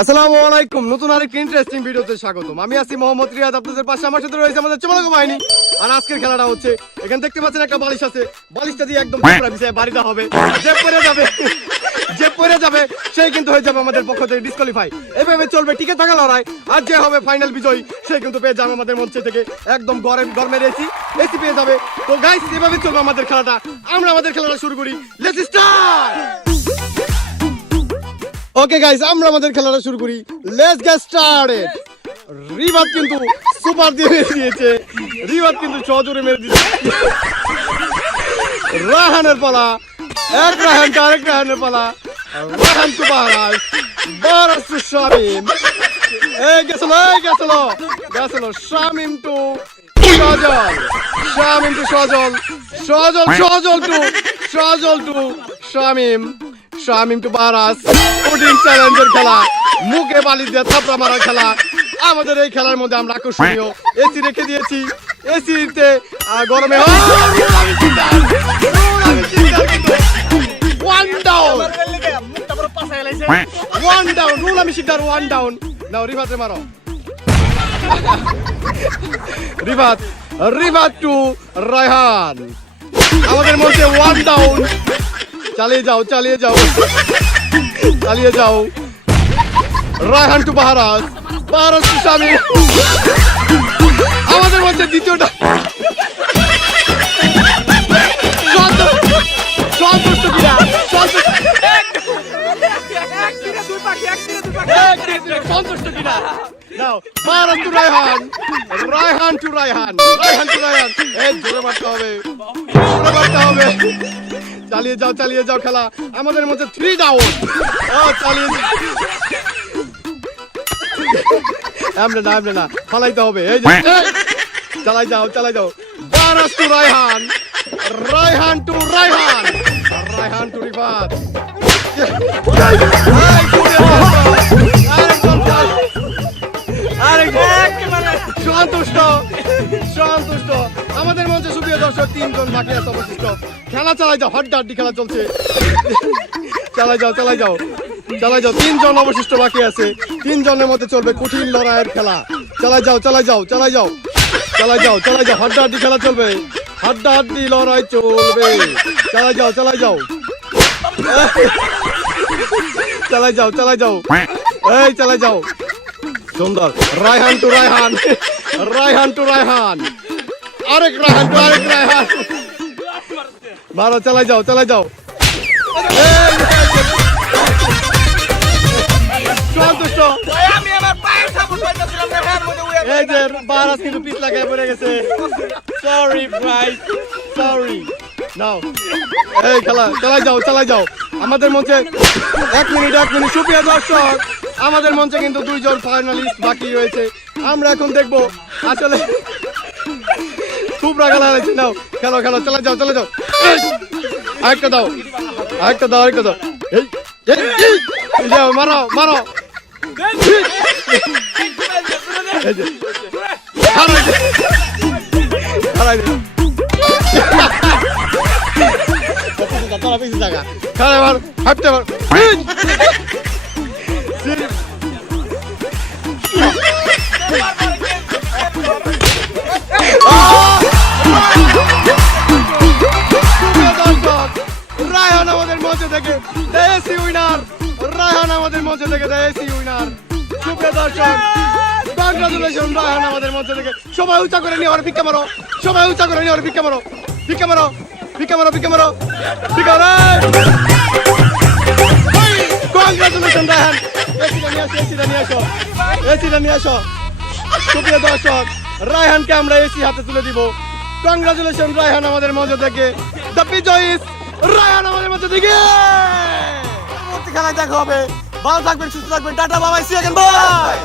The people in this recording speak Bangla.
আসসালামু আলাইকুম, নতুন আরেকটি ইন্টারেস্টিং ভিডিওতে স্বাগতম। আমি আছি মোহাম্মদ রিয়াদ, আপনাদের পাশে আমার সাথে রয়েছে আমাদের চমক বাহিনী। আর আজকের খেলাটা হচ্ছে, এখানে দেখতে পাচ্ছেন একটা বালিশ আছে, বালিশটা দিয়ে একদম বাড়িতে হবে, যে পড়ে যাবে সেই কিন্তু হয়ে যাবে আমাদের পক্ষ থেকে ডিসকোয়ালিফাই। এভাবে চলবে টিকে থাকা লড়াই, আর যে হবে ফাইনাল বিজয়ী সে কিন্তু পেয়ে যাবে আমাদের মঞ্চ থেকে একদম গরমের এসি পেয়ে যাবে। তো গাইস, এভাবে চলবে আমাদের খেলাটা। আমরা আমাদের খেলাটা শুরু করি, লেটস স্টার্ট। ওকে গাইস, আমরা আমাদের খেলাটা শুরু করি, লেটস গেট স্টার্টেড। রিবাত কিন্তু সুপার দিয়ে মেরে দিয়েছে, রিবাত কিন্তু সজোরে মেরে দিয়েছে। রাহানের পালা, এক রাহান টু আরেক রাহানের পালা। রাহান টু বারাস টু শামিম, গেছিল শামিম টু সজল, শামিম টু সজল, সজল টু শামিম, শামিম টু বারাস। কঠিন চ্যালেঞ্জের খেলা, মুখে বালি দিয়ে থাপড়া মারার খেলা। আমাদের এই খেলার মধ্যে আমরা আকর্ষণীয় এসি রেখে দিয়েছি, এসিতে গরমে ওয়ান ডাউন, রুল আমি শিকদার, ওয়ান ডাউন। নাও রিভাতে মারো, রিভাত টু রায়হান। আমাদের মধ্যে ওয়ান ডাউন, চালিয়ে যাও। Raihan to Baras to Shamim. আমাদের মধ্যে দ্বিতীয়টা সন্তুষ্ট কিনা নাও, বারাস টু রায়হান টু রায়হান। এই জোরে মারতে হবে। চালিয়ে যাও খেলা। আমাদের মধ্যে 3 ডাউন, চালিয়ে না ফালাইতে হবে। এই যে চালাই যাও। বারাস টু রায়হান টু রিফাত। সন্তুষ্ট। আমাদের মঞ্চে সুপ্রিয় দর্শক 3 জন বাকি আছে অবশিষ্ট। খেলা চালাই যাও, হাড্ডাহাড্ডি খেলা চলছে। চালাই যাও। 3 জন অবশিষ্ট বাকি আছে। 3 জনের মধ্যে চলবে কঠিন লড়াইয়ের খেলা। চালাই যাও। হাড্ডাহাড্ডি খেলা চলবে, হাড্ডাহাড্ডি লড়াই চলবে। চালাই যাও। এই চালাই যাও। সুন্দর। রায়হান টু রায়হান। আরেক রায়হান। মারো, চালাই যাও। সন্তুষ্ট। এই যে বারাস কিন্তু পিছ লাগায় পড়ে গেছে। সরি নাও, এই খেলা চালাই যাও। আমাদের মঞ্চে 1 মিনিট সুপ্রিয় দর্শক, আমাদের মঞ্চে কিন্তু 2 জন ফাইনালিস্ট বাকি রয়েছে। আমরা এখন দেখবো আসলে খুব রাগা লাগছে। নাও খেলো, চালাই যাও। আরেকটা দাও। এই যাও, মারো। তোরা পিছিয়ে থাকা, খেলা এবার হাঁটতে পার। রায়হান আমাদের মঞ্চে থেকে এসি উইনার। সুপ্রিয় দর্শক, কংগ্রাচুলেশন রায়হান আমাদের মঞ্চে থেকে। সবাই উঁচা করে নিয়ে ভিক্ষা মারো। কংগ্রাচুলেশন রায়হান, এসিটা নিয়ে আসো। সুপ্রিয় দর্শক, রায়হানকে আমরা এসি হাতে তুলে দিব। কংগ্রাচুলেশন রায়হান আমাদের মঞ্চ থেকে। দ্য বিজয়ী ইজ রায়হান আমাদের মঞ্চ থেকে। পরবর্তী খেলায় দেখা হবে। ভালো থাকবেন, সুস্থ থাকবেন, tata, bye bye, see you again, by.